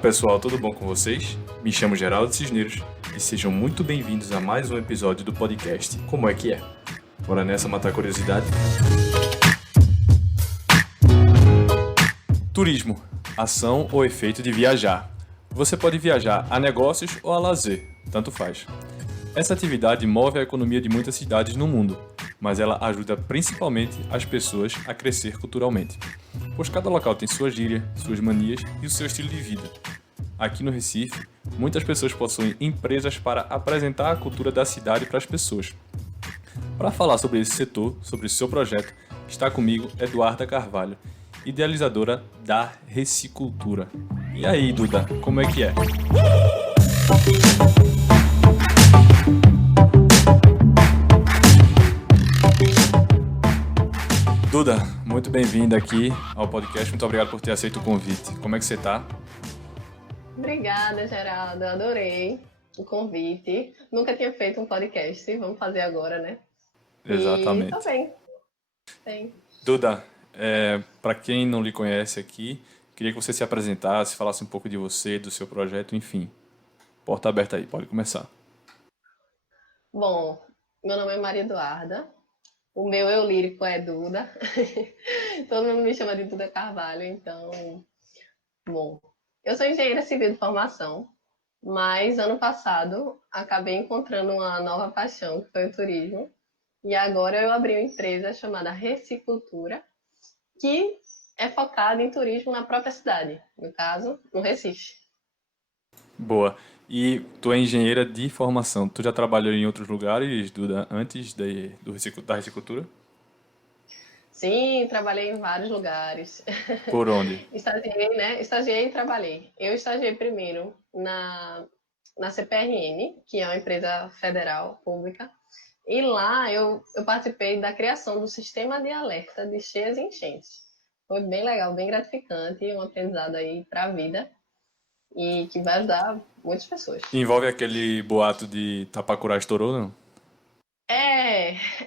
Pessoal, tudo bom com vocês? Me chamo Geraldo Cisneros e sejam muito bem-vindos a mais um episódio do podcast Como é que é? Bora nessa matar a curiosidade? Turismo, ação ou efeito de viajar. Você pode viajar a negócios ou a lazer, tanto faz. Essa atividade move a economia de muitas cidades no mundo, mas ela ajuda principalmente as pessoas a crescer culturalmente, pois cada local tem sua gíria, suas manias e o seu estilo de vida. Aqui no Recife, muitas pessoas possuem empresas para apresentar a cultura da cidade para as pessoas. Para falar sobre esse setor, sobre o seu projeto, está comigo Eduarda Carvalho, idealizadora da Recicultura. E aí, Duda, como é que é? Duda, muito bem-vinda aqui ao podcast. Muito obrigado por ter aceito o convite. Como é que você está? Obrigada, Geraldo. Eu adorei o convite. Nunca tinha feito um podcast. Vamos fazer agora, né? E tô Exatamente. bem. Duda, para quem não lhe conhece aqui, queria que você se apresentasse, falasse um pouco de você, do seu projeto, enfim. Porta aberta aí, pode começar. Bom, meu nome é Maria Eduarda. O meu eu lírico é Duda. Todo mundo me chama de Duda Carvalho, então... Bom, eu sou engenheira civil de formação, mas ano passado acabei encontrando uma nova paixão, que foi o turismo. E agora eu abri uma empresa chamada Recicultura, que é focada em turismo na própria cidade, no caso, no Recife. Boa. E tu é engenheira de formação. Tu já trabalhou em outros lugares, Duda, antes da Recicultura? Sim, trabalhei em vários lugares. Por onde? Estagiei, né? Estagiei e trabalhei. Eu estagiei primeiro na CPRN, que é uma empresa federal pública, e lá eu participei da criação do sistema de alerta de cheias e enchentes. Foi bem legal, bem gratificante, um aprendizado aí para a vida e que vai ajudar muitas pessoas. Envolve aquele boato de Tapacurá estourou, não?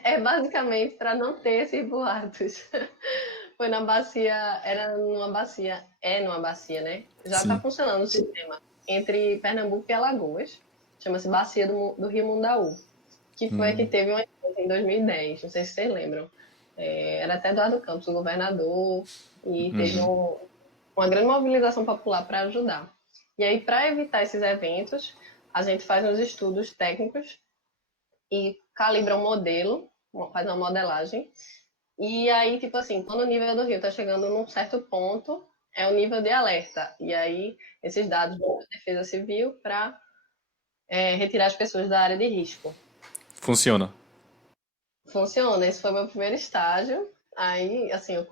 É basicamente para não ter esses boatos. Foi na bacia, era numa bacia, é numa bacia, né? Já está Sim. funcionando o sistema entre Pernambuco e Alagoas. Chama-se Bacia do Rio Mundaú, que foi a que teve uma enchente em 2010. Não sei se vocês lembram. Era até Eduardo Campos, o governador, e teve uma grande mobilização popular para ajudar. E aí, para evitar esses eventos, a gente faz uns estudos técnicos e calibra um modelo, faz uma modelagem. E aí, tipo assim, quando o nível do rio está chegando num certo ponto, é o nível de alerta. E aí, esses dados vão para a Defesa Civil para retirar as pessoas da área de risco. Funciona. Funciona, esse foi o meu primeiro estágio. Aí, assim, eu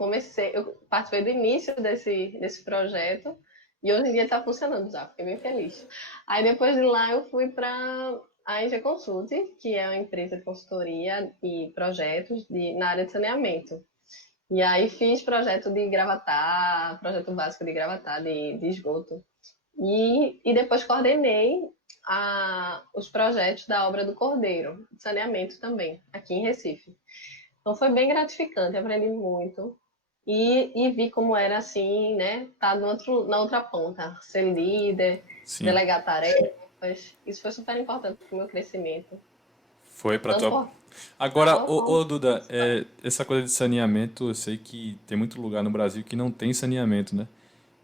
participei do início desse projeto e hoje em dia está funcionando já, fiquei bem feliz. Aí depois de lá eu fui para a EG Consult, que é uma empresa de consultoria e projetos na área de saneamento. E aí fiz projeto de Gravatar, projeto básico de Gravatar, de esgoto. E depois coordenei os projetos da obra do Cordeiro, de saneamento também, aqui em Recife. Então foi bem gratificante, aprendi muito. E vi como era assim, né? Estar na outra ponta, ser líder, Sim. delegar tarefas. Isso foi super importante para o meu crescimento. Foi pra Tanto tua. por Agora, como Duda, essa coisa de saneamento, eu sei que tem muito lugar no Brasil que não tem saneamento, né?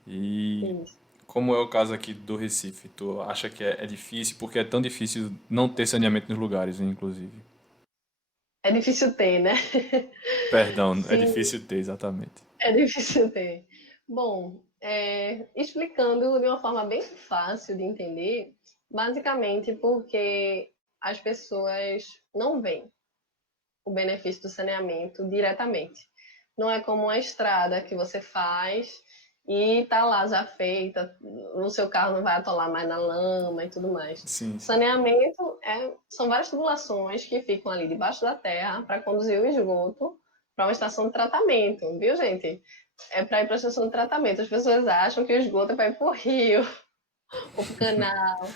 E isso. como é o caso aqui do Recife, tu acha que é difícil? Porque é tão difícil não ter saneamento nos lugares, inclusive. É difícil ter, né? Perdão, é Sim, difícil ter, exatamente. é difícil ter. Bom, explicando de uma forma bem fácil de entender, basicamente porque as pessoas não veem o benefício do saneamento diretamente. Não é como uma estrada que você faz e está lá já feita, no seu carro não vai atolar mais na lama e tudo mais. Sim, sim. Saneamento são várias tubulações que ficam ali debaixo da terra para conduzir o esgoto para uma estação de tratamento, viu, gente? É para ir para a estação de tratamento. As pessoas acham que o esgoto é para ir para o rio ou para o canal.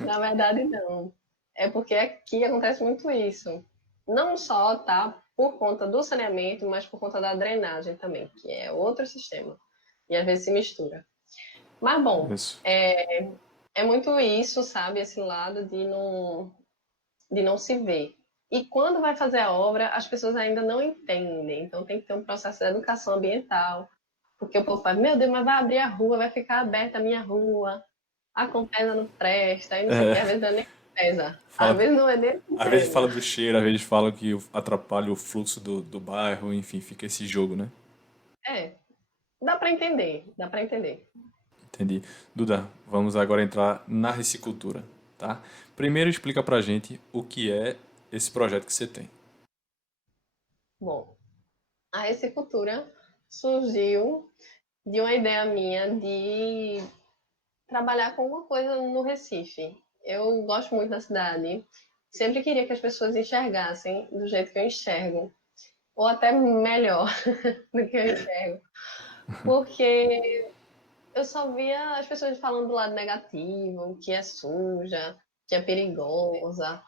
Na verdade, não. É porque aqui acontece muito isso. Não só tá por conta do saneamento, mas por conta da drenagem também, que é outro sistema. E às vezes se mistura. Mas, bom, Isso. é muito isso, sabe? Esse lado de não se ver. E quando vai fazer a obra, as pessoas ainda não entendem. Então tem que ter um processo de educação ambiental. Porque o povo fala, meu Deus, mas vai abrir a rua, vai ficar aberta a minha rua. A Compesa não presta, aí não sei o que. Às vezes não é nem Compesa. Às Fala, vezes não é nem às vezes fala Compesa. do cheiro, às vezes fala que atrapalha o fluxo do bairro, enfim, fica esse jogo, né? É, dá para entender, dá para entender. Entendi. Duda, vamos agora entrar na recicultura, tá? Primeiro explica pra gente o que é esse projeto que você tem. Bom, a recicultura surgiu de uma ideia minha de trabalhar com alguma coisa no Recife. Eu gosto muito da cidade. Sempre queria que as pessoas enxergassem do jeito que eu enxergo, ou até melhor do que eu enxergo, porque eu só via as pessoas falando do lado negativo, que é suja, que é perigosa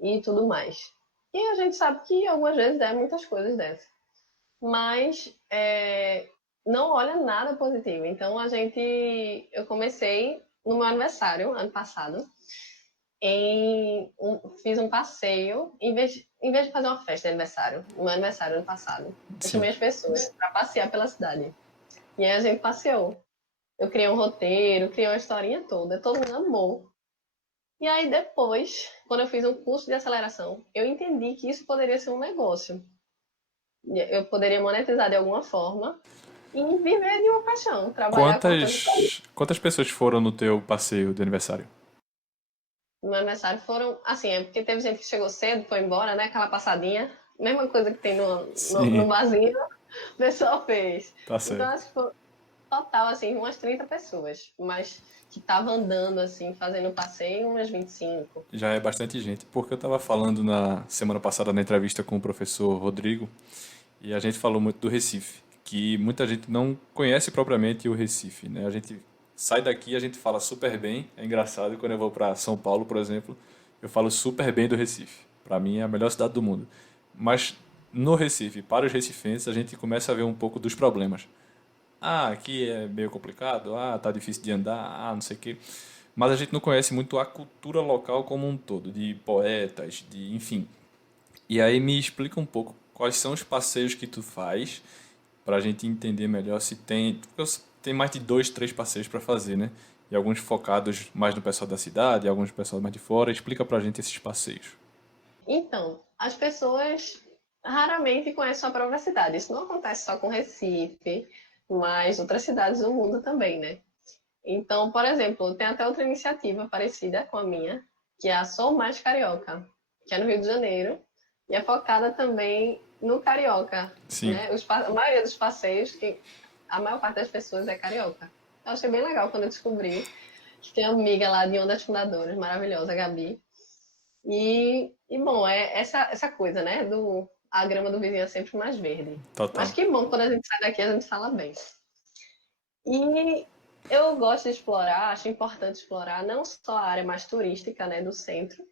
e tudo mais. E a gente sabe que algumas vezes é muitas coisas dessas, mas não olha nada positivo. Então eu comecei no meu aniversário ano passado fiz um passeio, em vez de fazer uma festa de aniversário, no meu aniversário ano passado, eu Sim. chamei as pessoas para passear pela cidade. E aí a gente passeou. Eu criei um roteiro, criei uma historinha toda, todo mundo amou. E aí depois, quando eu fiz um curso de aceleração, eu entendi que isso poderia ser um negócio. Eu poderia monetizar de alguma forma e viver de uma paixão, trabalhar com uma coisa que eu gosto. Quantas pessoas foram no teu passeio de aniversário? No meu aniversário foram, assim, é porque teve gente que chegou cedo, foi embora, né? Aquela passadinha, mesma coisa que tem no Sim, barzinho, o pessoal fez. tá Então, certo. acho que foi total, assim, umas 30 pessoas, mas que estavam andando, assim, fazendo passeio, umas 25. Já é bastante gente, porque eu estava falando na semana passada na entrevista com o professor Rodrigo e a gente falou muito do Recife, que muita gente não conhece propriamente o Recife, né? A gente sai daqui e a gente fala super bem, é engraçado, quando eu vou para São Paulo, por exemplo, eu falo super bem do Recife. Para mim é a melhor cidade do mundo. Mas no Recife, para os recifenses, a gente começa a ver um pouco dos problemas. Ah, aqui é meio complicado, ah, tá difícil de andar, ah, não sei o quê. Mas a gente não conhece muito a cultura local como um todo, de poetas, de, enfim. E aí me explica um pouco quais são os passeios que tu faz, pra gente entender melhor se tem, porque tem mais de dois, três passeios para fazer, né? E alguns focados mais no pessoal da cidade, alguns no pessoal mais de fora. Explica pra gente esses passeios. Então, as pessoas raramente conhecem a própria cidade. Isso não acontece só com Recife, mas outras cidades do mundo também, né? Então, por exemplo, tem até outra iniciativa parecida com a minha, que é a Sou Mais Carioca, que é no Rio de Janeiro, e é focada também no carioca, Sim, né? A maioria dos passeios, que a maior parte das pessoas é carioca. Eu achei bem legal quando eu descobri que tem uma amiga lá de uma das fundadoras, maravilhosa, a Gabi. E bom, é essa coisa, né? A grama do vizinho é sempre mais verde. Mas total. que bom, quando a gente sai daqui, a gente fala bem. E eu gosto de explorar, acho importante explorar não só a área mais turística, né, do centro,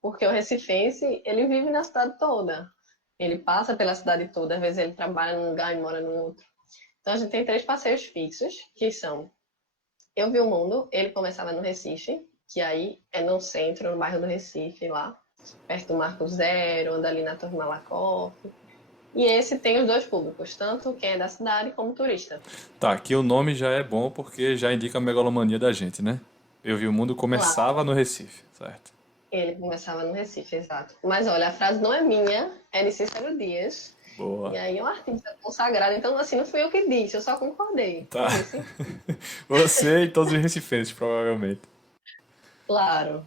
porque o recifense, ele vive na cidade toda. Ele passa pela cidade toda, às vezes ele trabalha num lugar e mora no outro. Então a gente tem três passeios fixos, que são Eu Vi o Mundo, ele começava no Recife, que aí é no centro, no bairro do Recife, lá, perto do Marco Zero, anda ali na Torre Malakoff. E esse tem os dois públicos, tanto quem é da cidade como turista. Tá, aqui o nome já é bom porque já indica a megalomania da gente, né? Eu vi o mundo Lá, começava no Recife, certo? ele começava no Recife, exato. Mas olha, a frase não é minha, é de Cícero Dias. E Boa. aí é um artista consagrado, então assim, não fui eu que disse, eu só concordei. Tá. Disse, Você e todos os recifenses, provavelmente. claro.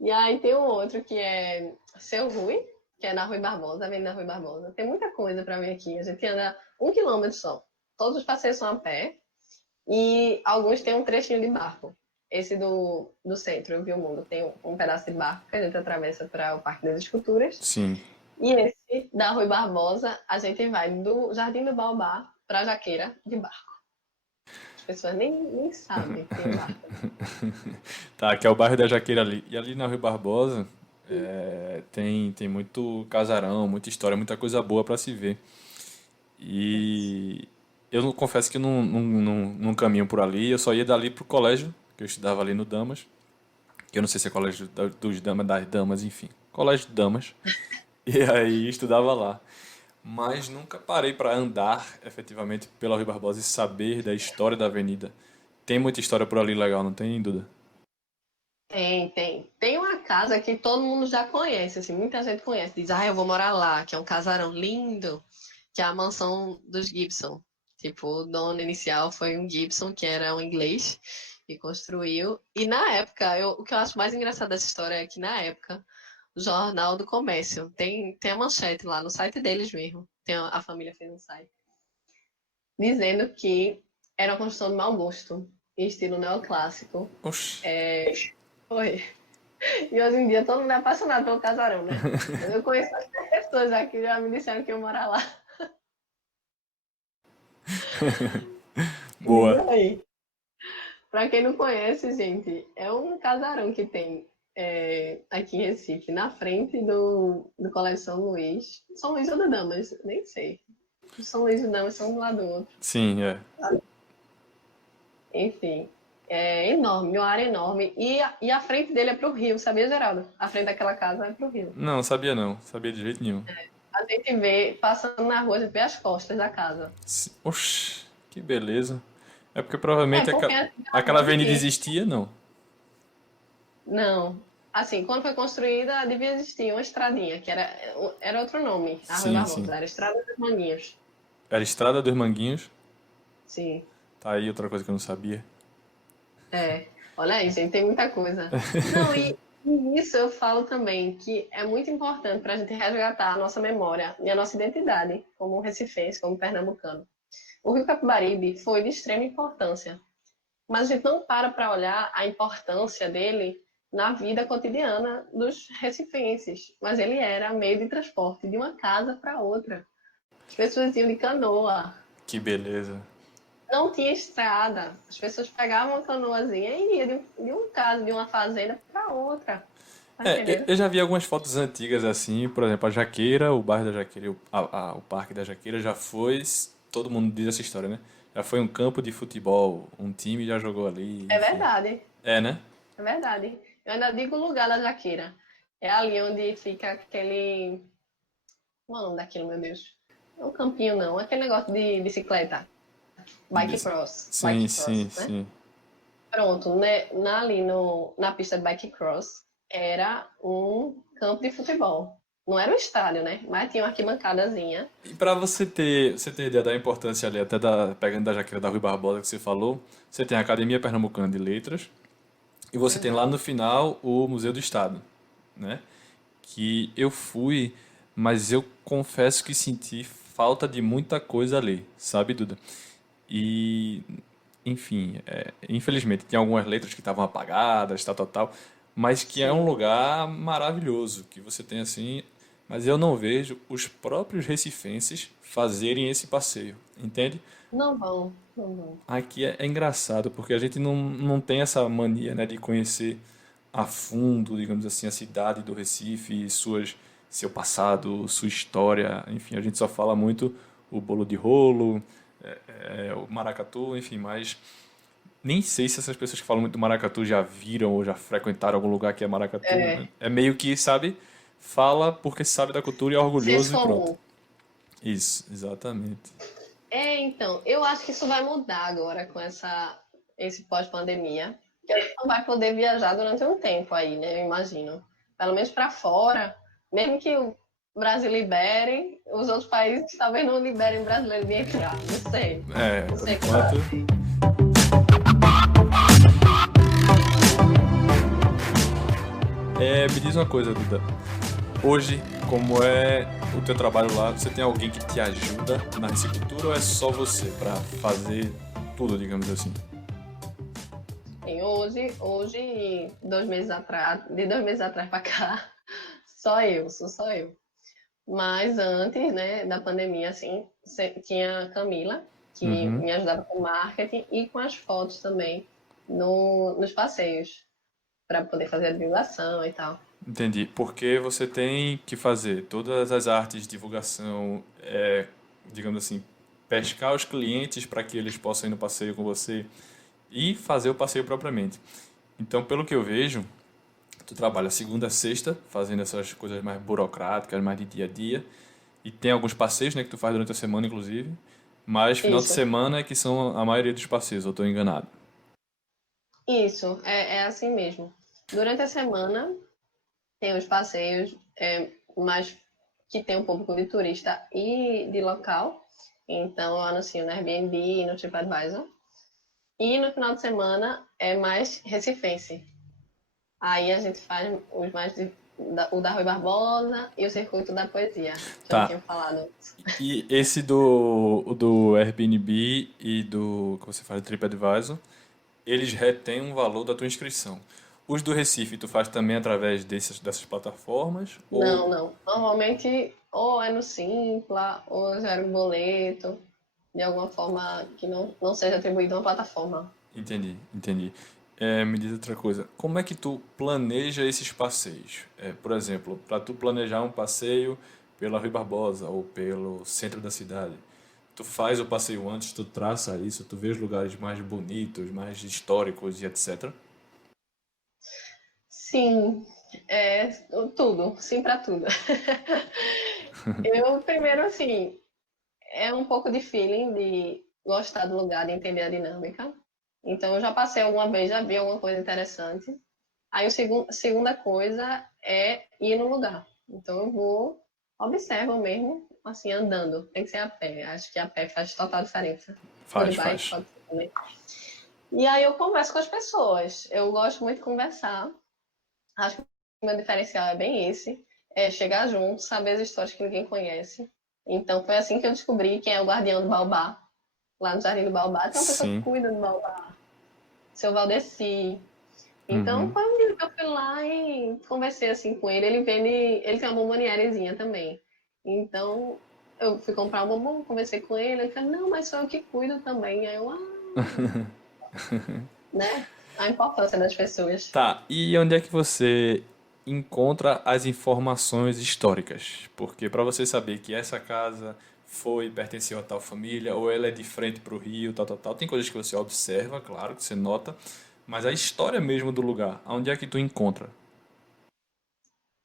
E aí tem um outro que é Seu Rui, que é na Rui Barbosa, Avenida Rui Barbosa. Tem muita coisa para ver aqui. A gente anda 1 quilômetro só. Todos os passeios são a pé e alguns têm um trechinho de barco. Esse do centro, Eu Vi o Mundo, tem um pedaço de barco que a gente atravessa para o Parque das Esculturas. Sim. E esse da Rui Barbosa, a gente vai do Jardim do Baobá para Jaqueira de barco. As pessoas nem sabem que tem barco. Tá, que é o bairro da Jaqueira ali. E ali na Rui Barbosa tem muito casarão, muita história, muita coisa boa pra se ver. Isso. E Eu não confesso que eu não caminho por ali, eu só ia dali pro colégio, que eu estudava ali no Damas, que eu não sei se é colégio dos damas, das damas, enfim. Colégio de damas. E aí estudava lá. Mas nunca parei para andar efetivamente pela Rui Barbosa e saber da história da avenida. Tem muita história por ali legal, não tem dúvida. Tem, tem. Tem uma casa que todo mundo já conhece, assim, muita gente conhece. Diz, ah, eu vou morar lá, que é um casarão lindo, que é a mansão dos Gibson. Tipo, o dono inicial foi um Gibson, que era um inglês, e construiu. E na época, o que eu acho mais engraçado dessa história é que na época, o Jornal do Comércio tem a manchete lá no site deles mesmo. A família fez um site. Dizendo que era uma construção de mau gosto, em estilo neoclássico. Oxi. É, foi. E hoje em dia todo mundo é apaixonado pelo casarão, né? Eu conheço as pessoas aqui que já me disseram que iam morar lá. Diz Boa. aí. Pra quem não conhece, gente, é um casarão que tem aqui em Recife, na frente do Colégio São Luís. São Luís ou do Damas? Nem sei. São Luís e Damas são um do lado do outro. Sim, é. Enfim, é enorme, uma área enorme. E a frente dele é pro rio, sabia, Geraldo? A frente daquela casa é pro rio. Não, sabia não. Sabia de jeito nenhum. A gente vê, passando na rua, a gente vê as costas da casa. Oxi, que beleza. É porque É, provavelmente porque aquela avenida antigamente, existia, não. não. Assim, quando foi construída, devia existir uma estradinha, que era outro nome, a Rui Sim, sim. Barbosa, era Estrada dos Maninhos. Era Estrada dos Manguinhos. Sim, Tá aí outra coisa que eu não sabia. é. Olha aí, gente, tem muita coisa. Não, e isso eu falo também, que é muito importante para a gente resgatar a nossa memória e a nossa identidade como recifense, como pernambucano. O Rio Capibaribe foi de extrema importância, mas a gente não para olhar a importância dele na vida cotidiana dos recifenses. Mas ele era meio de transporte de uma casa para outra. As pessoas iam de canoa, Que beleza. não tinha estrada. As pessoas pegavam uma canoazinha e iam de um casa, de uma fazenda para outra. Tá É, entendendo? eu já vi algumas fotos antigas assim, por exemplo, a Jaqueira, o bairro da Jaqueira, o Parque da Jaqueira já foi, todo mundo diz essa história, né? Já foi um campo de futebol, um time já jogou ali, É enfim. verdade, É, né? é verdade. Eu ainda digo o lugar da Jaqueira. É ali onde fica aquele. Como é o nome daquilo, meu Deus? Não é um campinho, não. É aquele negócio de bicicleta. De Bike bis- cross. Sim, Bike sim, cross, né? sim. Pronto, né? Ali na pista de bike cross era um campo de futebol. Não era um estádio, né? Mas tinha uma arquibancadazinha. E pra você ter ideia da importância ali, até pegando da Jaqueira da Rui Barbosa que você falou, você tem a Academia Pernambucana de Letras e você tem lá no final o Museu do Estado, né? Que eu fui, mas eu confesso que senti falta de muita coisa ali, sabe, Duda? E, enfim, infelizmente tinha algumas letras que estavam apagadas, tal, tal, tal, mas que é um Sim. lugar maravilhoso, que você tem assim, mas eu não vejo os próprios recifenses fazerem esse passeio, entende? Não vão, não vão. Aqui é engraçado, porque a gente não tem essa mania, né, de conhecer a fundo, digamos assim, a cidade do Recife, seu passado, sua história. Enfim, a gente só fala muito o bolo de rolo, o maracatu, enfim, mas nem sei se essas pessoas que falam muito do maracatu já viram ou já frequentaram algum lugar que é maracatu. É, É meio que, sabe, fala porque sabe da cultura e é senso orgulhoso e pronto. comum. Isso, exatamente. Então, eu acho que isso vai mudar agora com esse pós-pandemia. Que a gente não vai poder viajar durante um tempo aí, né? Eu imagino. Pelo menos para fora. Mesmo que o Brasil libere, os outros países talvez não liberem o brasileiro de entrar. Não sei. É, Não por sei como vai enquanto. ser. Me diz uma coisa, Duda. Hoje, como é o teu trabalho lá, você tem alguém que te ajuda na recicultura ou é só você para fazer tudo, digamos assim? Assim, hoje, 2 meses atrás, de 2 meses atrás para cá, sou só eu. Mas antes, né, da pandemia, assim, tinha a Camila, que Uhum, me ajudava com marketing e com as fotos também nos passeios, para poder fazer a divulgação e tal. entendi. Porque você tem que fazer todas as artes de divulgação, digamos assim, pescar os clientes para que eles possam ir no passeio com você e fazer o passeio propriamente. Então, pelo que eu vejo, tu trabalha segunda a sexta, fazendo essas coisas mais burocráticas, mais de dia a dia, e tem alguns passeios, né, que tu faz durante a semana, inclusive, mas final de Isso, semana é que são a maioria dos passeios, eu estou enganado. isso, é assim mesmo. Durante a semana tem os passeios mais que tem um público de turista e de local. Então eu anuncio no Airbnb e no TripAdvisor. E no final de semana é mais recifense. Aí a gente faz os mais o da Rui Barbosa e o Circuito da Poesia, que eu Tá, tinha falado. e esse do Airbnb e do que você faz do TripAdvisor, eles retêm um valor da tua inscrição. Os do Recife, tu faz também através dessas plataformas? Não, Ou. não. Normalmente ou é no Simpla, ou gera um boleto, de alguma forma que não seja atribuído a uma plataforma. Entendi, entendi. Me diz outra coisa. Como é que tu planeja esses passeios? Por exemplo, para tu planejar um passeio pela Rui Barbosa ou pelo centro da cidade, tu faz o passeio antes, tu traça isso, tu vê os lugares mais bonitos, mais históricos e etc. Sim, é tudo, sim para tudo. Eu primeiro assim, é um pouco de feeling de gostar do lugar, de entender a dinâmica. Então eu já passei alguma vez, já vi alguma coisa interessante. Aí a segunda coisa é ir no lugar. Então eu vou, observo mesmo, assim, andando. Tem que ser a pé. Acho que a pé faz total diferença. Ou de Faz, bike, faz. pode ser também. E aí eu converso com as pessoas. Eu gosto muito de conversar. Acho que o meu diferencial é bem esse. É chegar junto, saber as histórias que ninguém conhece. Então foi assim que eu descobri quem é o guardião do Baobá. Lá no Jardim do Baobá tem uma pessoa que Sim. cuida do Baobá. Seu Valdeci. Então, Uhum. foi um dia que eu fui lá e conversei assim com ele. Ele tem uma bombonierezinha também. Então, eu fui comprar um bombom, conversei com ele. Ele falou, não, mas sou eu que cuido também. Aí eu, né? A importância das pessoas. Tá, e onde é que você encontra as informações históricas? Porque para você saber que essa casa pertenceu a tal família, ou ela é de frente para o rio, tal, tal, tal, tem coisas que você observa, claro, que você nota, mas a história mesmo do lugar, onde é que tu encontra?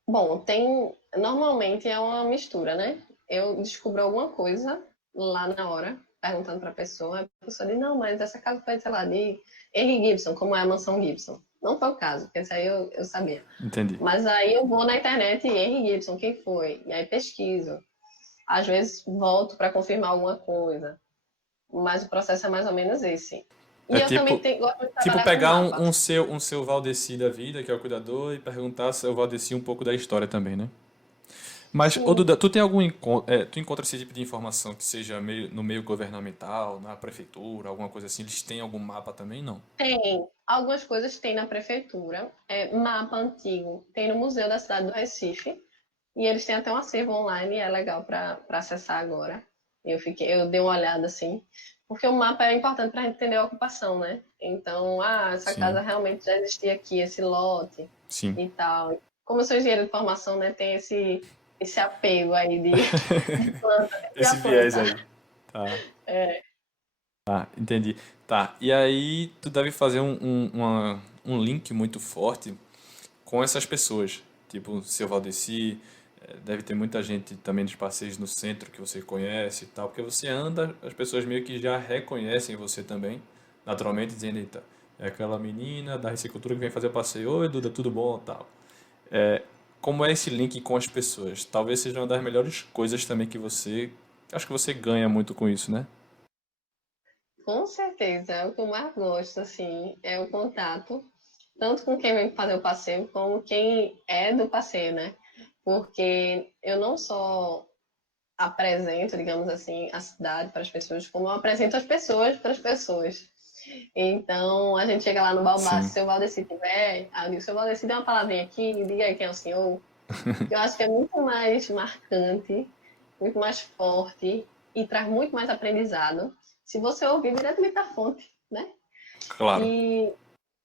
Bom, tem. Normalmente é uma mistura, né? Eu descubro alguma coisa lá na hora, perguntando para a pessoa diz, não, mas essa casa foi, sei lá, de Henry Gibson, como é a mansão Gibson. Não foi o caso, porque isso aí eu sabia. Entendi. Mas aí eu vou na internet e Henry Gibson, quem foi? E aí pesquiso. Às vezes volto para confirmar alguma coisa. Mas o processo é mais ou menos esse. É E eu também gosto de tipo trabalhar com pegar mapa. um seu Valdeci da vida, que é o cuidador, e perguntar se o Valdeci um pouco da história também, né? Mas, ô Sim, Duda, tu tem tu encontra esse tipo de informação que seja no meio governamental, na prefeitura, alguma coisa assim? Eles têm algum mapa também? Não. tem. Algumas coisas tem na prefeitura. Mapa antigo tem no Museu da Cidade do Recife. E eles têm até um acervo online, é legal para acessar agora. Eu dei uma olhada assim, porque o mapa é importante para a gente entender a ocupação, né? Então, essa Sim, casa realmente já existia aqui, esse lote sim. e tal. Como eu sou engenheiro de formação, né, tem esse apego aí de planta, de a Esse viés planta. aí. Tá. É, Tá, entendi. Tá, e aí tu deve fazer um link muito forte com essas pessoas. Tipo, seu Valdeci, deve ter muita gente também dos passeios no centro que você conhece e tal, porque você anda, as pessoas meio que já reconhecem você também, naturalmente, dizendo, eita, é aquela menina da Recicultura que vem fazer o passeio, oi Duda, tudo bom, tal. Como é esse link com as pessoas? Talvez seja uma das melhores coisas também que acho que você ganha muito com isso, né? com certeza, é o que eu mais gosto, assim, é o contato, tanto com quem vem fazer o passeio, como quem é do passeio, né? Porque eu não só apresento, digamos assim, a cidade para as pessoas, como eu apresento as pessoas para as pessoas. Então, a gente chega lá no Baobá, se Sim, o seu Valdeci tiver, aí eu digo, seu Valdeci, dê uma palavrinha aqui, diga aí quem é o senhor. Eu acho que é muito mais marcante, muito mais forte e traz muito mais aprendizado se você ouvir diretamente da fonte, né? claro. E,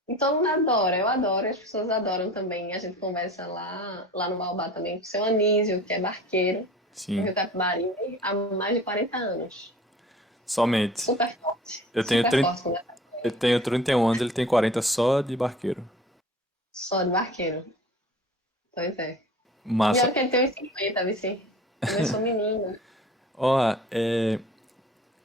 e todo mundo adora, eu adoro, as pessoas adoram também. A gente conversa lá no Baobá também com o seu Anísio, que é barqueiro no Sim. Rio Capibaribe há mais de 40 anos. Somente. Super forte. Eu tenho, Super 30, forte, né? eu tenho 31 anos, ele tem 40 só de barqueiro. Só de barqueiro. Pois é. E Massa. olha que ele tem uns 50, Vici. Começou menino. Ó,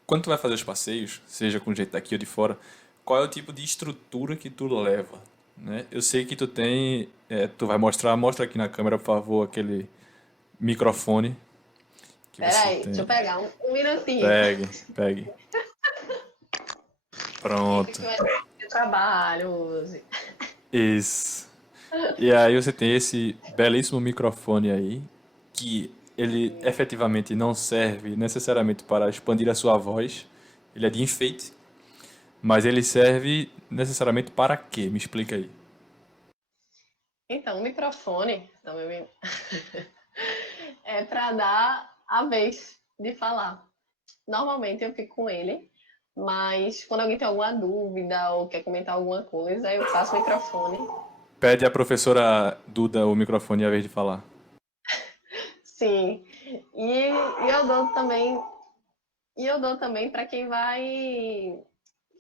quando tu vai fazer os passeios, seja com jeito daqui ou de fora, qual é o tipo de estrutura que tu leva, né? Eu sei que tu tem, tu vai mostrar, mostra aqui na câmera, por favor, aquele microfone que Pera você aí, deixa tem. eu pegar um minutinho. Pegue, pegue. Eita, Pronto. que vai ter trabalho hoje. Isso. E aí você tem esse belíssimo microfone aí, que ele efetivamente não serve necessariamente para expandir a sua voz. Ele é de enfeite, mas ele serve necessariamente para quê? Me explica aí. Então, o microfone também é para dar a vez de falar. Normalmente eu fico com ele, mas quando alguém tem alguma dúvida ou quer comentar alguma coisa, eu passo o microfone. Pede à professora Duda o microfone à vez de falar. Sim. E eu dou também, para quem vai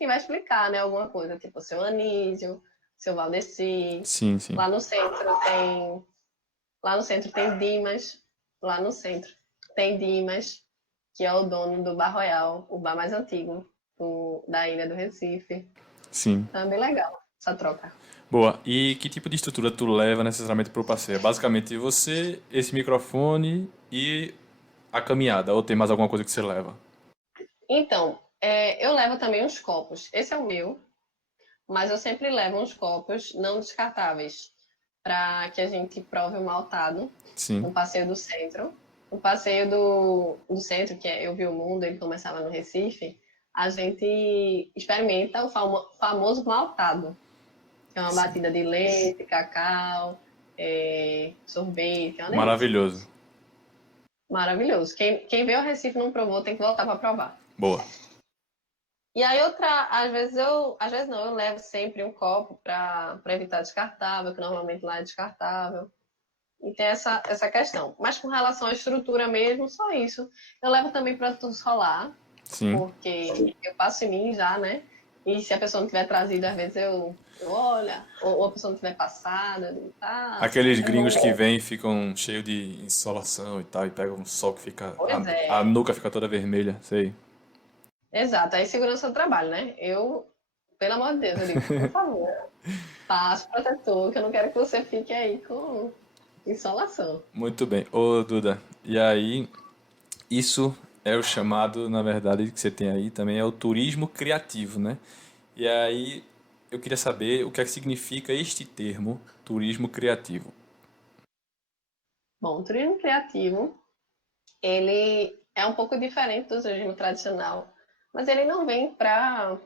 explicar, né, alguma coisa, tipo o seu Anísio, seu Valdeci. Sim, sim. Lá no centro tem, lá no centro tem Dimas, lá no centro tem Dimas, que é o dono do Bar Royal, o bar mais antigo da ilha do Recife. Sim. Então é bem legal essa troca. Boa. E que tipo de estrutura tu leva necessariamente para o passeio? É basicamente você, esse microfone e a caminhada, ou tem mais alguma coisa que você leva? Então, eu levo também uns copos. Esse é o meu, mas eu sempre levo uns copos não descartáveis para que a gente prove o maltado Sim. no passeio do centro. O passeio do centro, que é Eu Vi o Mundo, ele começava no Recife, a gente experimenta o famoso maltado, que é uma Sim. batida de leite, cacau, sorvete, é uma delícia. Maravilhoso. Maravilhoso. Quem veio ao Recife e não provou tem que voltar para provar. Boa. E aí às vezes não, eu levo sempre um copo para evitar descartável, que normalmente lá é descartável. E tem essa questão. Mas com relação à estrutura mesmo, só isso. Eu levo também protetor solar, Sim. porque eu passo em mim já, né? E se a pessoa não tiver trazido, às vezes eu olho, ou a pessoa não tiver passada, eu digo, tá, Aqueles é bom. gringos que vêm e ficam cheios de insolação e tal, e pegam um sol que fica. Pois A é, nuca fica toda vermelha, sei. exato. Aí segurança do trabalho, né? Pelo amor de Deus, eu digo, por favor, passe protetor, que eu não quero que você fique aí com insolação. Muito bem. Ô, Duda, e aí, isso é o chamado, na verdade, que você tem aí também, é o turismo criativo, né? E aí, eu queria saber o que é que significa este termo, turismo criativo. Bom, o turismo criativo, ele é um pouco diferente do turismo tradicional, mas ele não vem para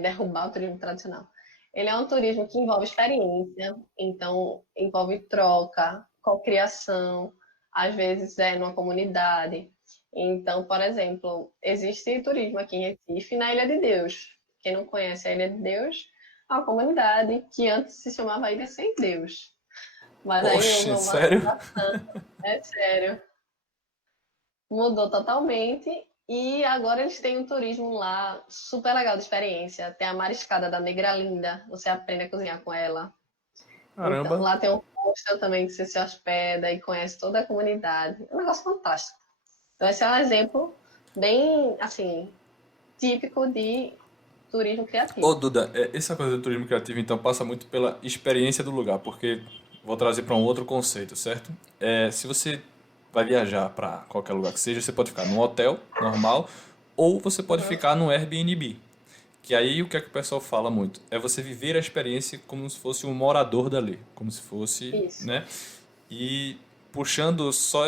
derrubar o turismo tradicional. Ele é um turismo que envolve experiência, então envolve troca, cocriação, às vezes é numa comunidade. Então, por exemplo, existe turismo aqui em Recife, na Ilha de Deus. Quem não conhece a Ilha de Deus, é uma comunidade que antes se chamava Ilha Sem Deus. Mas aí houve Oxe, uma sério? adaptação, é sério, mudou totalmente e agora eles têm um turismo lá super legal de experiência. Tem a mariscada da Negra Linda, você aprende a cozinhar com ela. Então, Caramba. lá tem um hostel também que você se hospeda e conhece toda a comunidade. É um negócio fantástico. Então, esse é um exemplo bem, assim, típico de turismo Ô, criativo. Duda, essa coisa do turismo criativo, então, passa muito pela experiência do lugar, porque vou trazer para um outro conceito, certo? Se você vai viajar para qualquer lugar que seja, você pode ficar num hotel normal ou você pode Uhum. ficar no Airbnb. Que aí o que é que o pessoal fala muito? É você viver a experiência como se fosse um morador dali, como se fosse, Isso. né? E puxando só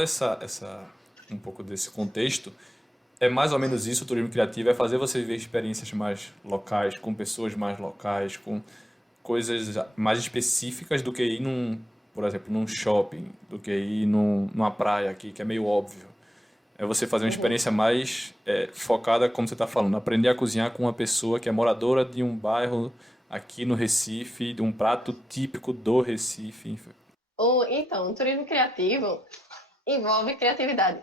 um pouco desse contexto, é mais ou menos isso o turismo criativo, é fazer você viver experiências mais locais, com pessoas mais locais, com coisas mais específicas do que ir por exemplo, num shopping, do que ir numa praia aqui, que é meio óbvio. É você fazer uma Uhum. experiência mais focada, como você está falando, aprender a cozinhar com uma pessoa que é moradora de um bairro aqui no Recife, de um prato típico do Recife. Enfim. Então, o turismo criativo envolve criatividade.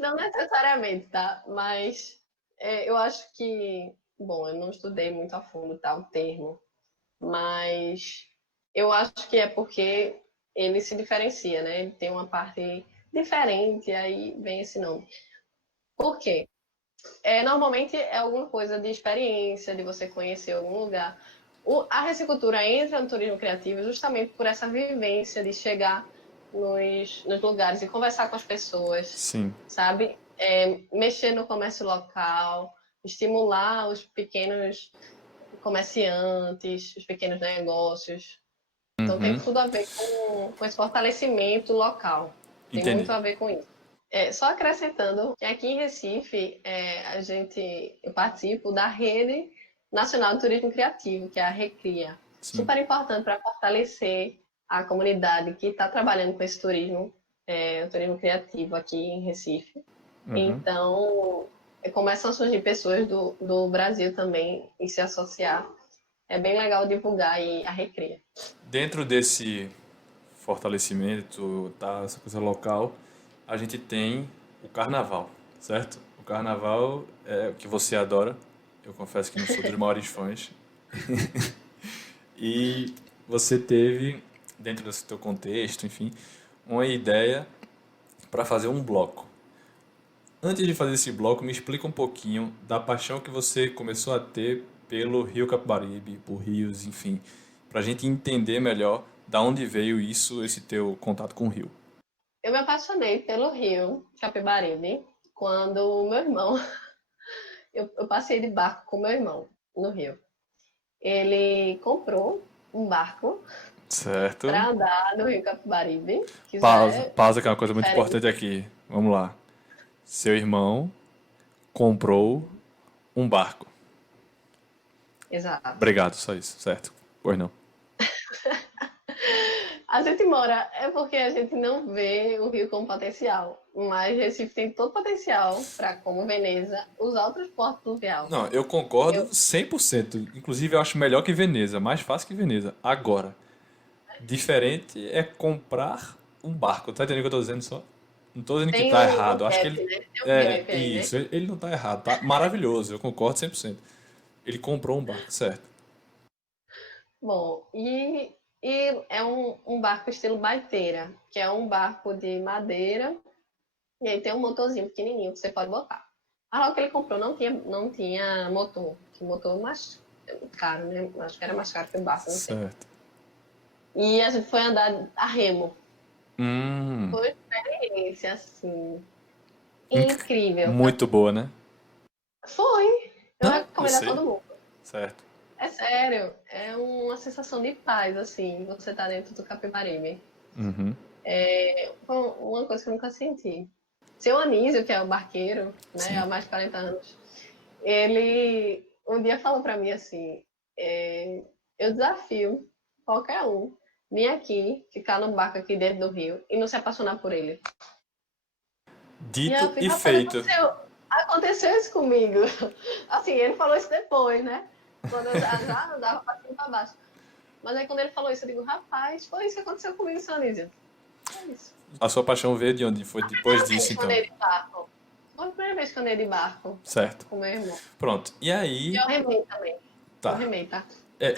Não necessariamente, tá? Mas eu acho que, bom, eu não estudei muito a fundo tal termo, mas eu acho que é porque ele se diferencia, né? Ele tem uma parte diferente, aí vem esse nome. Por quê? Normalmente é alguma coisa de experiência, de você conhecer algum lugar. A recicultura entra no turismo criativo justamente por essa vivência de chegar nos lugares e conversar com as pessoas, Sim. sabe? Mexer no comércio local, estimular os pequenos comerciantes, os pequenos negócios. Então tem Uhum. tudo a ver com esse fortalecimento local. Tem Entendi. muito a ver com isso. Só acrescentando que aqui em Recife, eu participo da Rede Nacional de Turismo Criativo, que é a Recria. Sim. Super importante para fortalecer a comunidade que está trabalhando com esse turismo, o turismo criativo aqui em Recife. Uhum. Então, começam a surgir pessoas do Brasil também e se associar. É bem legal divulgar aí a Recria. Dentro desse fortalecimento, tá, essa coisa local, a gente tem o carnaval, certo? O carnaval é o que você adora. Eu confesso que não sou dos maiores fãs. E você teve, dentro desse teu contexto, enfim, uma ideia para fazer um bloco. Antes de fazer esse bloco, me explica um pouquinho da paixão que você começou a ter pelo Rio Capibaribe, por rios, enfim, para a gente entender melhor da onde veio isso, esse teu contato com o rio. Eu me apaixonei pelo Rio Capibaribe quando o meu irmão, eu passei de barco com meu irmão no Rio. Ele comprou um barco Certo? para andar no Rio Capibaribe, que já Pausa, é pausa que é uma coisa muito diferente. importante aqui. Vamos lá. Seu irmão comprou um barco. Exato. Obrigado, só isso, certo? Pois não. A gente mora, é porque a gente não vê o Rio como potencial, mas Recife tem todo potencial para, como Veneza, usar o transporte fluvial. Não, eu Eu, concordo 100%. Inclusive, eu acho melhor que Veneza, mais fácil que Veneza. Agora, diferente é comprar um barco. Tá entendendo o que eu tô dizendo só? Não tô dizendo que tem tá um errado. Eu acho que gap, ele. né? Tem um É, gap aí, né? isso, ele não tá errado. Tá maravilhoso, eu concordo 100%. Ele comprou um barco, certo? Bom, e é um barco estilo baiteira, que é um barco de madeira, e aí tem um motorzinho pequenininho que você pode botar. A logo que ele comprou não tinha motor, que motor mais caro, né? Acho que era mais caro que o barco, não sei. Certo. E a gente foi andar a remo. Hum. Foi uma experiência, assim, inc- incrível. Muito boa, né? Foi! Eu Não, eu recomendo a sei. todo mundo. Certo. É sério, é uma sensação de paz, assim, você tá dentro do Capibaribe. Uhum. Foi uma coisa que eu nunca senti. Seu Anísio, que é o barqueiro, né, Sim. há mais de 40 anos, ele um dia falou para mim assim: eu desafio qualquer um vir aqui, ficar no barco aqui dentro do rio e não se apaixonar por ele. E aí eu Dito fiz, e rapaz, feito. aconteceu isso comigo. Assim, ele falou isso depois, né? Quando eu já andava para cima e para baixo. Mas aí quando ele falou isso, eu digo, rapaz, foi isso que aconteceu comigo, seu Anísio. É isso. A sua paixão veio de onde? Foi depois Primeira disso, vez que eu então. andei de barco. Foi a primeira vez que eu andei de barco Certo. com meu irmão. Pronto. E E aí, eu remei também. Eu tá. remei, tá?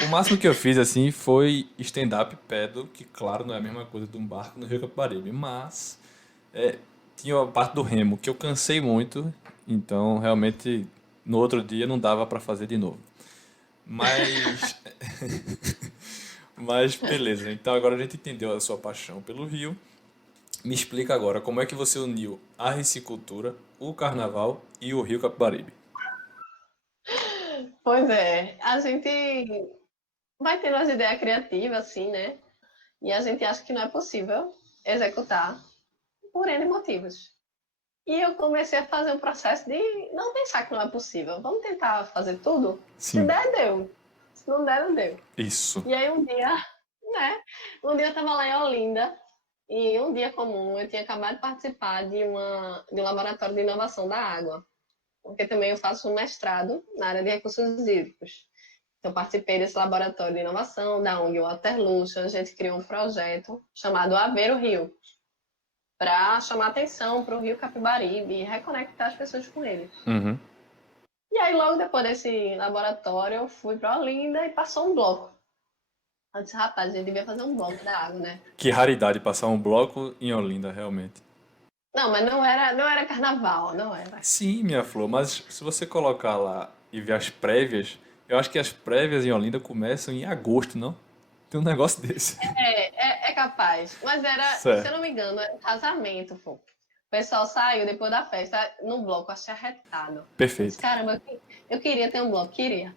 O máximo que eu fiz assim foi stand-up paddle, que claro não é a mesma coisa de um barco no Rio Capibaribe, mas tinha a parte do remo que eu cansei muito, então realmente no outro dia não dava para fazer de novo. Mas, mas beleza. Então agora a gente entendeu a sua paixão pelo rio. Me explica agora como é que você uniu a riscicultura, o carnaval e o Rio Capibaribe. Pois é. A gente vai tendo as ideias criativas, assim, né? E a gente acha que não é possível executar por N motivos. E eu comecei a fazer um processo de não pensar que não é possível. Vamos tentar fazer tudo? Se Sim, der, deu. Se não der, não deu. isso. E aí um dia, né? Um dia eu tava lá em Olinda e um dia comum eu tinha acabado de participar de um laboratório de inovação da água, porque também eu faço um mestrado na área de recursos hídricos. Então participei desse laboratório de inovação da ONG Waterloo. A gente criou um projeto chamado Haver o Rio, para chamar atenção para o Rio Capibaribe e reconectar as pessoas com ele. Uhum. E aí, logo depois desse laboratório, eu fui para Olinda e passou um bloco. Eu disse, rapaz, a gente devia fazer um bloco da água, né? Que raridade passar um bloco em Olinda, realmente. Não, mas não era carnaval, não era. Sim, minha flor, mas se você colocar lá e ver as prévias, eu acho que as prévias em Olinda começam em agosto, não? Tem um negócio desse. É capaz. Mas era, se eu Certo. não me engano, era um casamento, pô. O pessoal saiu depois da festa no bloco, achei arretado. Eu disse, Perfeito. caramba, eu queria ter um bloco, queria.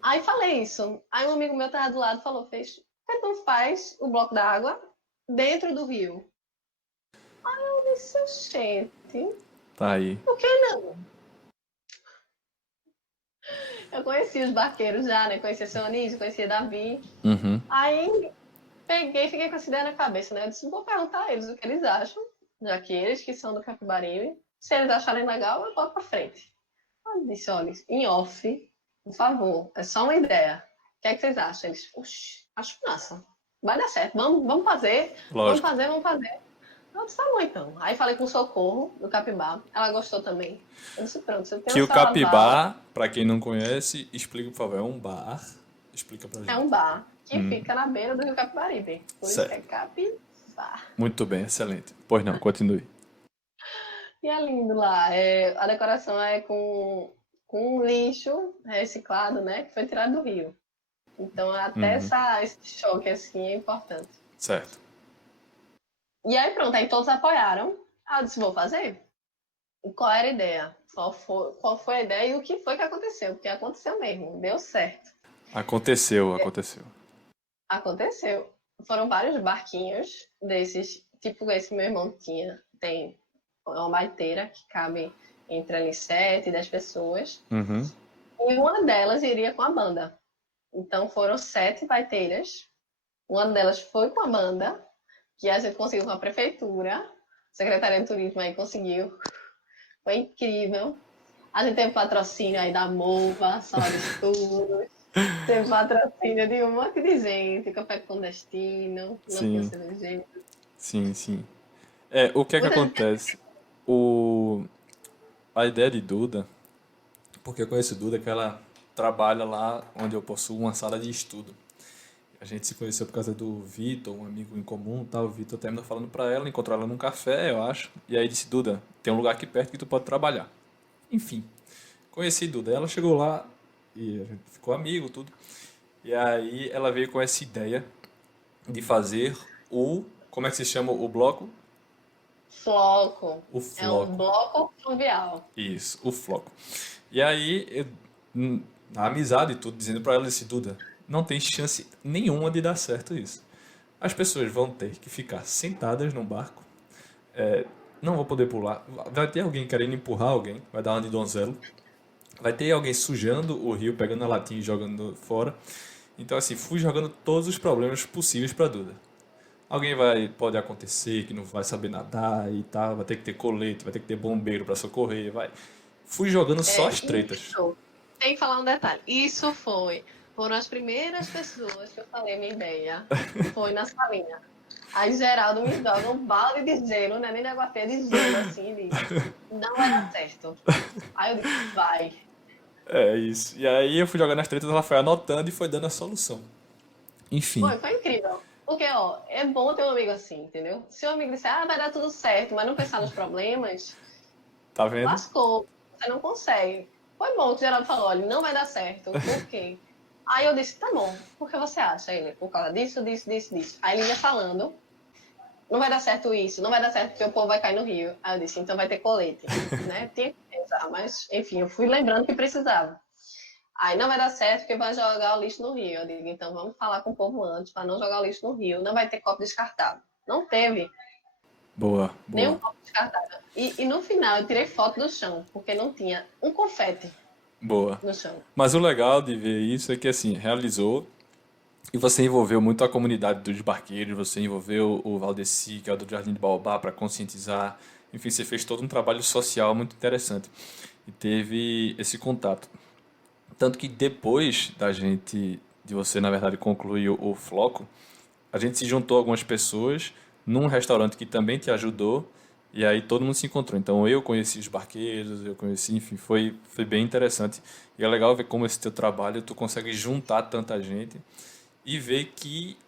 Aí falei isso. Aí um amigo meu tava do lado falou, fez, por que tu não faz o bloco da água dentro do rio? Eu disse, gente, Tá aí. por que não? Eu conhecia os barqueiros já, né? Conhecia seu Anísio, conhecia Davi. Uhum. Aí peguei e fiquei com essa ideia na cabeça, né? Eu disse, vou perguntar a eles o que eles acham, já que eles que são do Capibaribe, se eles acharem legal, eu boto pra frente. Eu disse, olha, em off, por favor, é só uma ideia. O que é que vocês acham? Eles, oxe, acho massa. Vai dar certo, vamos fazer, vamos Lógico. fazer, vamos fazer. Eu disse, tá bom então. Aí falei com o Socorro, do Capibá, ela gostou também. Eu disse, pronto, você tem Que o o seu aval, Capibá, pra quem não conhece, explica, por favor, é um bar. Explica pra é gente. um bar que fica na beira do Rio Capibaribe. Por isso que é Certo. Capibá. Muito bem, excelente. Pois não, continue. E é lindo lá. A decoração é com lixo reciclado, né? Que foi tirado do rio. Então, até Uhum. esse choque assim é importante. Certo. E aí, pronto, aí todos apoiaram. Aí eu disse: vou fazer. E qual era a ideia? Qual foi a ideia e o que foi que aconteceu? Porque aconteceu mesmo, deu certo. Aconteceu, aconteceu. Aconteceu. Foram vários barquinhos desses, tipo esse que meu irmão tinha. Tem uma baiteira que cabe entre ali 7 e 10 pessoas. Uhum. E uma delas iria com a banda. Então foram 7 baiteiras. Uma delas foi com a banda, que a gente conseguiu com a prefeitura. A Secretaria de Turismo aí conseguiu. Foi incrível. A gente teve patrocínio aí da Mova, Sala de Estudos. Teve patrocínio de um monte de gente. Café clandestino, Lampião Sim, Cervejeiro. sim, sim. É, o que é que Muita gente. acontece? O... A ideia de Duda, porque eu conheço Duda, que ela trabalha lá onde eu possuo uma sala de estudo. A gente se conheceu por causa do Vitor, um amigo em comum, tal. O Vitor terminou falando pra ela, encontrou ela num café, eu acho. E aí disse, Duda, tem um lugar aqui perto que tu pode trabalhar. Enfim, conheci Duda. Ela chegou lá e a gente ficou amigo, tudo. E aí ela veio com essa ideia de fazer o... Como é que se chama o bloco? Floco. O É um floco. bloco fluvial. Isso, o floco. E aí, na amizade e tudo, dizendo pra ela disse, Duda, não tem chance nenhuma de dar certo isso. As pessoas vão ter que ficar sentadas no barco, não vão poder pular. Vai ter alguém querendo empurrar alguém, vai dar uma de donzelo. Vai ter alguém sujando o rio, pegando a latinha e jogando fora. Então, assim, fui jogando todos os problemas possíveis pra Duda. Pode acontecer que não vai saber nadar e tal, vai ter que ter colete, vai ter que ter bombeiro pra socorrer, vai. Fui jogando só as tretas. Isso. Tem que falar um detalhe. Isso foram as primeiras pessoas que eu falei minha ideia. Foi na salinha. Aí Geraldo me joga um balde de gelo, não é nem de água fria, de gelo, assim, e diz, não vai dar certo. Aí eu disse, vai. É isso. E aí eu fui jogando as tretas, ela foi anotando e foi dando a solução. Enfim, Foi incrível. Porque, ó, é bom ter um amigo assim, entendeu? Se o amigo disser, vai dar tudo certo, mas não pensar nos problemas, tá vendo? lascou. Você não consegue. Foi bom que o Geraldo falou, olha, não vai dar certo. Por quê? Aí eu disse, tá bom. Por que você acha, ele? Por causa disso, disso, disso, disso. Aí ele ia falando, não vai dar certo isso, não vai dar certo porque o povo vai cair no rio. Aí eu disse, então vai ter colete, né? Tinha que pensar, mas enfim, eu fui lembrando que precisava. Aí não vai dar certo porque vai jogar o lixo no rio. Eu digo, então vamos falar com o povo antes para não jogar o lixo no rio. Não vai ter copo descartável. Não teve Boa, nenhum boa, copo descartável. E no final eu tirei foto do chão, porque não tinha um confete boa. no chão. Mas o legal de ver isso é que assim, realizou e você envolveu muito a comunidade dos barqueiros, você envolveu o Valdeci, que é o do Jardim de Baobá, para conscientizar. Enfim, você fez todo um trabalho social muito interessante e teve esse contato. Tanto que depois de você, na verdade, concluir o Floco, a gente se juntou algumas pessoas num restaurante que também te ajudou E aí todo mundo se encontrou. Então eu conheci os barqueiros, eu conheci, enfim, foi bem interessante. E é legal ver como esse teu trabalho tu consegue juntar tanta gente e ver que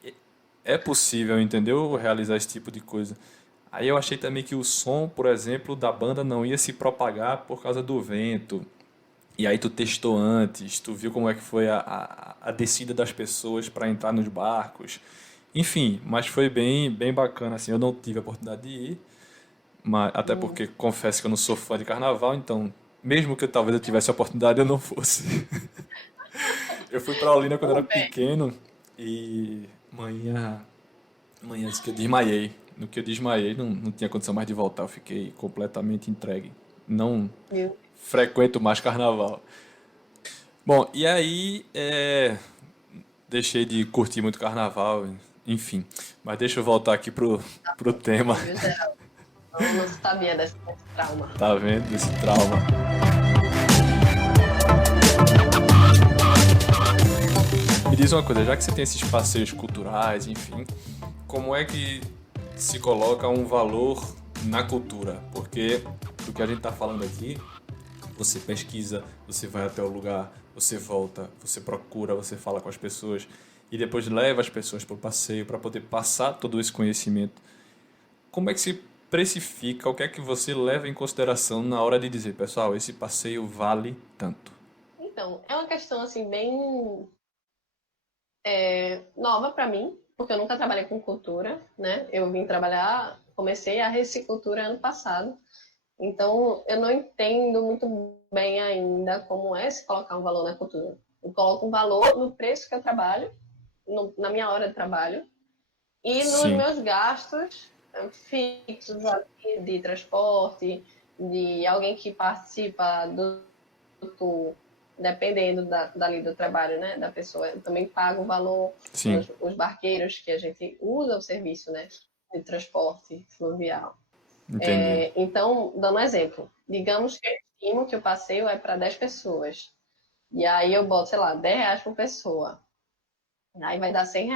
é possível, entendeu? Realizar esse tipo de coisa. Aí eu achei também que o som, por exemplo, da banda não ia se propagar por causa do vento. E aí tu testou antes, tu viu como é que foi a descida das pessoas para entrar nos barcos. Enfim, mas foi bem bacana, assim. Eu não tive a oportunidade de ir, mas, até Hum, porque confesso que eu não sou fã de carnaval, então mesmo que talvez eu tivesse a oportunidade, eu não fosse. Eu fui para Olinda quando eu era tudo bem. pequeno e manhã disse que eu desmaiei. No que eu desmaiei, não tinha condição mais de voltar, eu fiquei completamente entregue. Não Viu? frequento mais carnaval. Bom, e aí deixei de curtir muito carnaval, enfim. Mas deixa eu voltar aqui pro tema. Viu, Geraldo? Não sabia desse trauma. Tá vendo esse trauma? Me diz uma coisa, já que você tem esses passeios culturais, enfim, como é que se coloca um valor na cultura? Porque do que a gente está falando aqui, você pesquisa, você vai até o lugar, você volta, você procura, você fala com as pessoas e depois leva as pessoas para o passeio para poder passar todo esse conhecimento. Como é que se precifica, o que é que você leva em consideração na hora de dizer, pessoal, esse passeio vale tanto? Então, é uma questão assim bem nova para mim, porque eu nunca trabalhei com cultura, né? Eu vim trabalhar, comecei a recicultura ano passado, então eu não entendo muito bem ainda como é se colocar um valor na cultura. Eu coloco um valor no preço que eu trabalho, na minha hora de trabalho, e nos Sim, meus gastos fixos ali de transporte, de alguém que participa do dependendo dali do trabalho, né, da pessoa. Eu também pago o valor, sim, os barqueiros que a gente usa o serviço, né, de transporte fluvial. entendi. Então, dando um exemplo, digamos que eu estimo que o passeio é para 10 pessoas. E aí eu boto, sei lá, R$ 10 por pessoa. Aí vai dar R$ 100.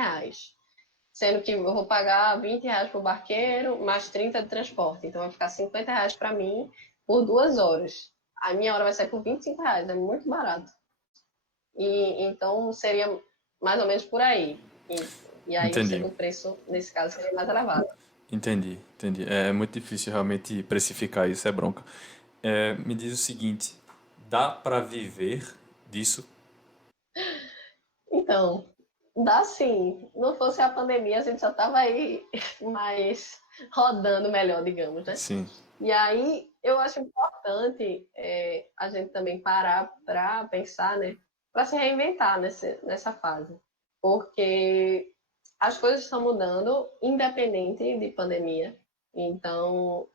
Sendo que eu vou pagar R$ 20 pro barqueiro, mais 30 de transporte. Então vai ficar R$ 50 para mim por 2 horas. A minha hora vai sair por R$ 25, é muito barato. E então seria mais ou menos por aí. E aí Entendi. o preço, nesse caso, seria mais elevado. Entendi. É muito difícil realmente precificar isso, é bronca. Me diz o seguinte, dá para viver disso? Então, dá sim. Não fosse a pandemia, a gente já estava aí mais rodando melhor, digamos, né? Sim, E aí eu acho importante a gente também parar para pensar, né? Para se reinventar nessa fase. Porque as coisas estão mudando independente de pandemia. Então,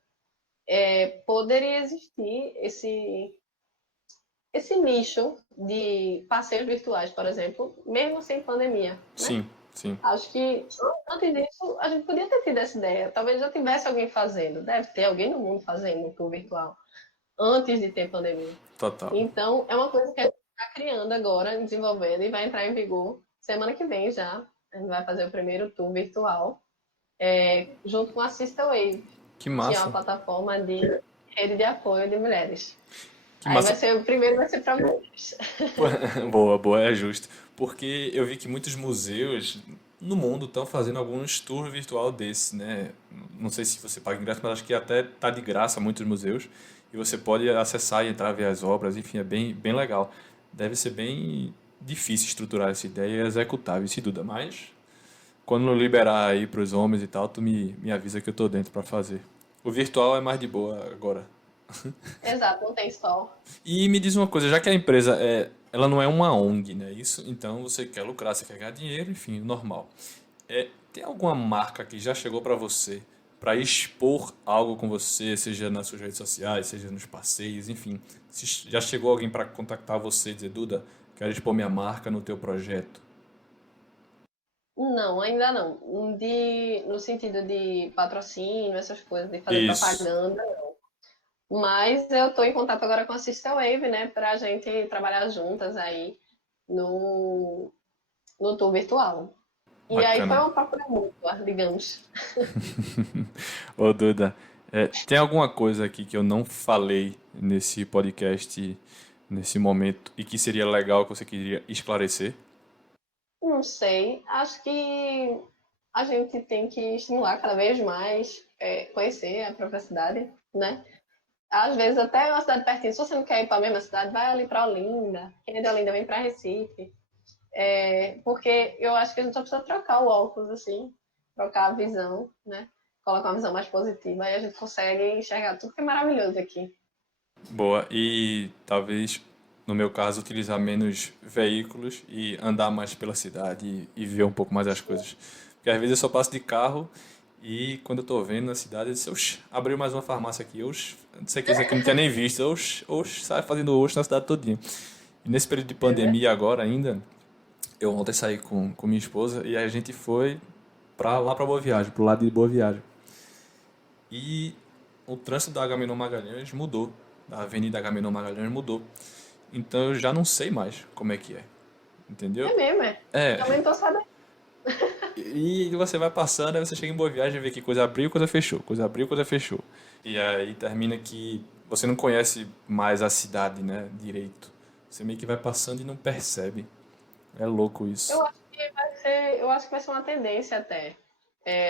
poderia existir esse nicho de passeios virtuais, por exemplo, mesmo sem pandemia, né? sim, sim, Acho que antes disso a gente podia ter tido essa ideia. Talvez já tivesse alguém fazendo. Deve ter alguém no mundo fazendo um tour virtual antes de ter pandemia. total. Então, é uma coisa que a gente está criando agora, desenvolvendo e vai entrar em vigor semana que vem já. A gente vai fazer o primeiro tour virtual junto com a Sister Wave, Que que é massa, uma plataforma de rede de apoio de mulheres. que Aí vai massa. ser o primeiro, vai ser para mulheres. Boa, é justo. Porque eu vi que muitos museus no mundo estão fazendo alguns tours virtual desse, né? Não sei se você paga ingresso, mas acho que até tá de graça muitos museus. E você pode acessar e entrar, ver as obras, enfim, é bem legal. Deve ser bem difícil estruturar essa ideia e executar, isso Duda. Mas quando liberar aí pros homens e tal, tu me avisa que eu tô dentro pra fazer. O virtual é mais de boa agora. Exato, não tem sol. E me diz uma coisa, já que a empresa ela não é uma ONG, né? Isso, então você quer lucrar, você quer ganhar dinheiro, enfim, normal. Tem alguma marca que já chegou para você para expor algo com você, seja nas suas redes sociais, seja nos passeios, enfim. Se já chegou alguém para contactar você e dizer, Duda, quero expor minha marca no teu projeto? Não, ainda não. No sentido de patrocínio, essas coisas, de fazer Isso. propaganda. Mas eu estou em contato agora com a Sister Wave, né, para a gente trabalhar juntas aí no, no tour virtual. E aí foi Bacana. uma procura mútua, digamos. Ô, Duda, Tem alguma coisa aqui que eu não falei nesse podcast, nesse momento, e que seria legal que você queria esclarecer? Não sei, acho que a gente tem que estimular cada vez mais, conhecer a própria cidade, né? Às vezes até uma cidade pertinho, se você não quer ir para a mesma cidade, vai ali para Olinda, quem é de Olinda vem para Recife. Porque eu acho que a gente só precisa trocar o óculos, assim, trocar a visão, né? Colocar uma visão mais positiva, aí a gente consegue enxergar tudo que é maravilhoso aqui. Boa. E talvez, no meu caso, utilizar menos veículos e andar mais pela cidade e ver um pouco mais as coisas. Porque às vezes eu só passo de carro e quando eu tô vendo na cidade, eu disse, oxe, abriu mais uma farmácia aqui, oxe, não sei o que, isso aqui eu não tinha nem visto, oxe, oxe, sai fazendo oxe na cidade todinha. E nesse período de É verdade. pandemia agora ainda, eu ontem saí com minha esposa e a gente foi lá pra Boa Viagem, pro lado de Boa Viagem. E o trânsito da Agamenon Magalhães mudou. Da Avenida Agamenon Magalhães mudou. Então eu já não sei mais como é que é. Entendeu? É mesmo, é. É. Também não tô sabendo. E você vai passando, aí você chega em Boa Viagem e vê que coisa abriu, coisa fechou. Coisa abriu, coisa fechou. E aí termina que você não conhece mais a cidade, né? Direito. Você meio que vai passando e não percebe. É louco isso. Eu acho que vai ser uma tendência até.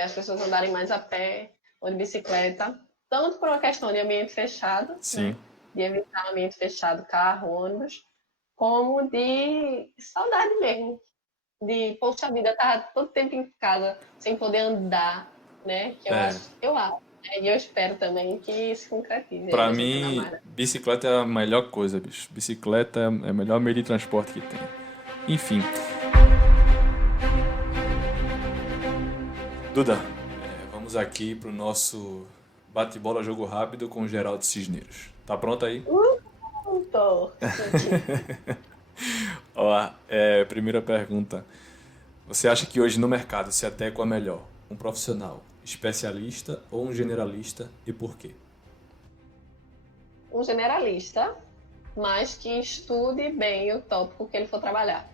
As pessoas andarem mais a pé ou de bicicleta, tanto por uma questão de ambiente fechado, Sim. né? De evitar ambiente fechado, carro, ônibus, como de saudade mesmo. De, poxa vida, tava todo tempo em casa sem poder andar, né? Que É. eu acho, né? E eu espero também que se concretize aí, Pra a gente andar mim, mais, né? bicicleta é a melhor coisa, bicho. Bicicleta é o melhor meio de transporte que tem. Enfim, Duda, vamos aqui pro nosso bate-bola jogo rápido com o Geraldo Cisneros. Tá pronto aí? Tô, chique. Ó, primeira pergunta. Você acha que hoje no mercado se adequa melhor um profissional especialista ou um generalista e por quê? Um generalista, mas que estude bem o tópico que ele for trabalhar.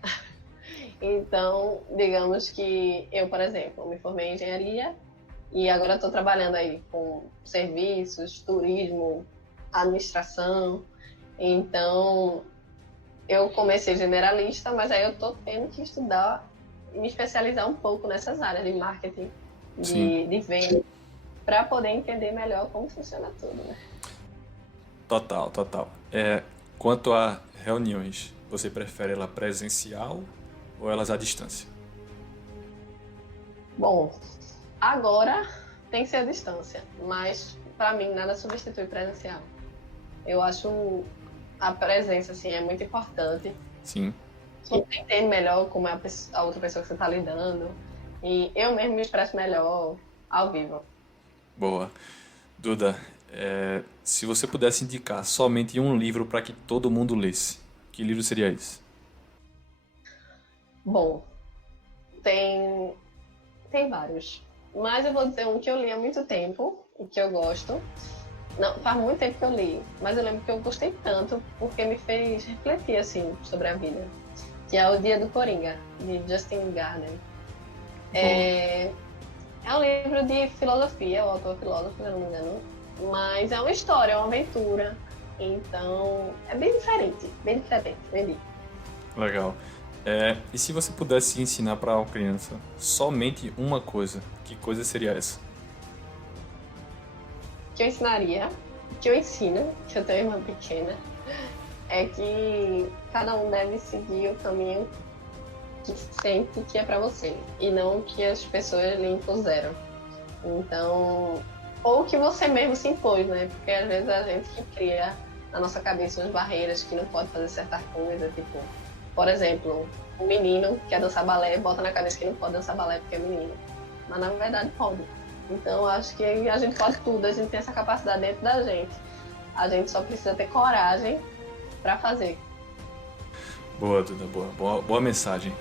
Então, digamos que eu, por exemplo, me formei em engenharia e agora estou trabalhando aí com serviços, turismo, administração. Então, eu comecei generalista, mas aí eu estou tendo que estudar e me especializar um pouco nessas áreas de marketing, Sim, de venda, para poder entender melhor como funciona tudo, né? total, total. Quanto a reuniões, você prefere ela presencial ou elas à distância? Bom, agora tem que ser a distância, mas para mim nada substitui presencial. Eu acho a presença assim é muito importante. Sim, Você entende melhor como é a outra pessoa que você está lidando e eu mesmo me expresso melhor ao vivo. boa. Duda, se você pudesse indicar somente um livro para que todo mundo lesse, que livro seria esse? Bom, tem tem vários, mas eu vou dizer um que eu li há muito tempo e que eu gosto. Não, faz muito tempo que eu li, mas eu lembro que eu gostei tanto porque me fez refletir assim sobre a vida, que é O Dia do Coringa, de Justin Garden. Boa. É, é um livro de filosofia, o autor é filósofo, se eu não me engano, mas é uma história, é uma aventura. Então, é bem diferente, bem diferente, bem diferente. Legal. E se você pudesse ensinar para uma criança somente uma coisa, que coisa seria essa? O que eu ensinaria, o que eu ensino, que eu tenho uma pequena, é que cada um deve seguir o caminho que sente que é para você e não o que as pessoas lhe impuseram. Então, ou que você mesmo se impôs, né? Porque às vezes a gente que cria na nossa cabeça umas barreiras que não pode fazer certa coisa, tipo, por exemplo, um menino que quer dançar balé bota na cabeça que não pode dançar balé porque é menino, mas na verdade pode. Então, acho que a gente pode tudo, a gente tem essa capacidade dentro da gente. A gente só precisa ter coragem para fazer. Boa, Duda, boa. Boa mensagem.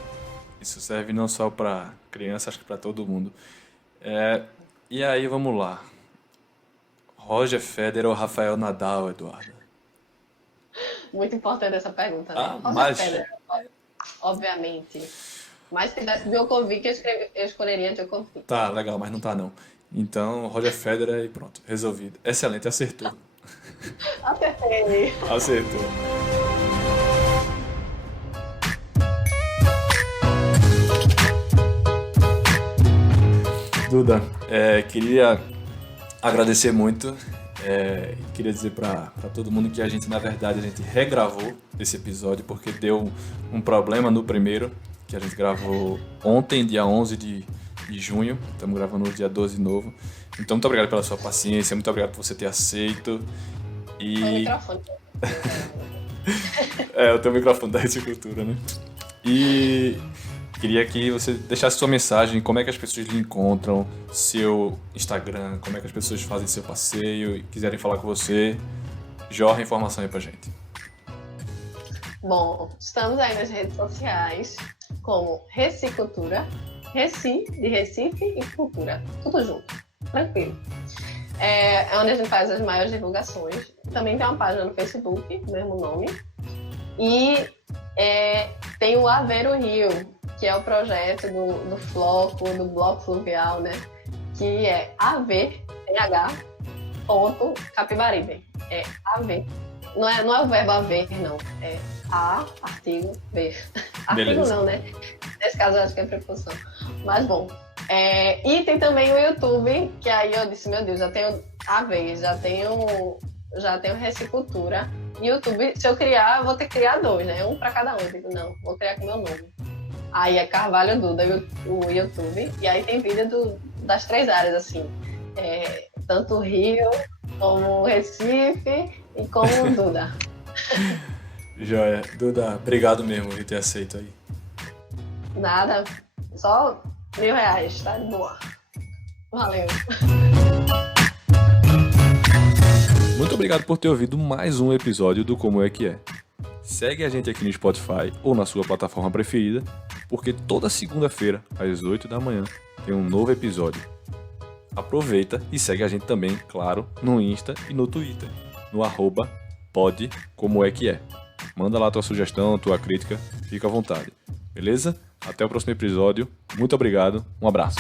Isso serve não só para criança, acho que para todo mundo. E aí, vamos lá. Roger Federer ou Rafael Nadal, Eduardo? Muito importante essa pergunta, né? Ah, Roger mas... Federer, obviamente. Mas se tivesse Djokovic, eu escolheria Djokovic. Tá, legal, mas não tá não. Então, Roger Federer e pronto, resolvido. Excelente, acertou. Acertei. Acertou. Duda, queria agradecer muito. Queria dizer para todo mundo que a gente, na verdade, a gente regravou esse episódio porque deu um problema no primeiro, que a gente gravou ontem, dia 11 de junho. Estamos gravando hoje, dia 12 de novo. Então, muito obrigado pela sua paciência, muito obrigado por você ter aceito. E... O microfone. o teu microfone da Recicultura, né? E queria que você deixasse sua mensagem, como é que as pessoas lhe encontram, seu Instagram, como é que as pessoas fazem seu passeio e quiserem falar com você, jorra informação aí pra gente. Bom, estamos aí nas redes sociais como Recicultura, Reci, de Recife e Cultura, tudo junto, tranquilo. É onde a gente faz as maiores divulgações. Também tem uma página no Facebook, mesmo nome. E tem o Aveiro Rio, que é o projeto do Floco, do Bloco Fluvial, né? Que é av.capibaribe. É AV. Não é o verbo haver, não. É a, artigo, ver. Artigo Beleza. Não, né? Nesse caso eu acho que é preposição. Mas bom. E tem também o YouTube, que aí eu disse, meu Deus, já tenho AV, já tenho Recicultura. YouTube, se eu criar, eu vou ter que criar 2, né? Um pra cada um. Eu digo, não, vou criar com meu nome. Aí é Carvalho Duda, o YouTube. E aí tem vídeo das 3 áreas, assim. Tanto Rio, como Recife e como Duda. Joia. Duda, obrigado mesmo por ter aceito aí. Nada, só R$1.000, tá de boa. Valeu. Muito obrigado por ter ouvido mais um episódio do Como é que é. Segue a gente aqui no Spotify ou na sua plataforma preferida, porque toda segunda-feira, às 8 da manhã, tem um novo episódio. Aproveita e segue a gente também, claro, no Insta e no Twitter, no @podcomoéque. Manda lá tua sugestão, tua crítica, fica à vontade. Beleza? Até o próximo episódio. Muito obrigado, um abraço.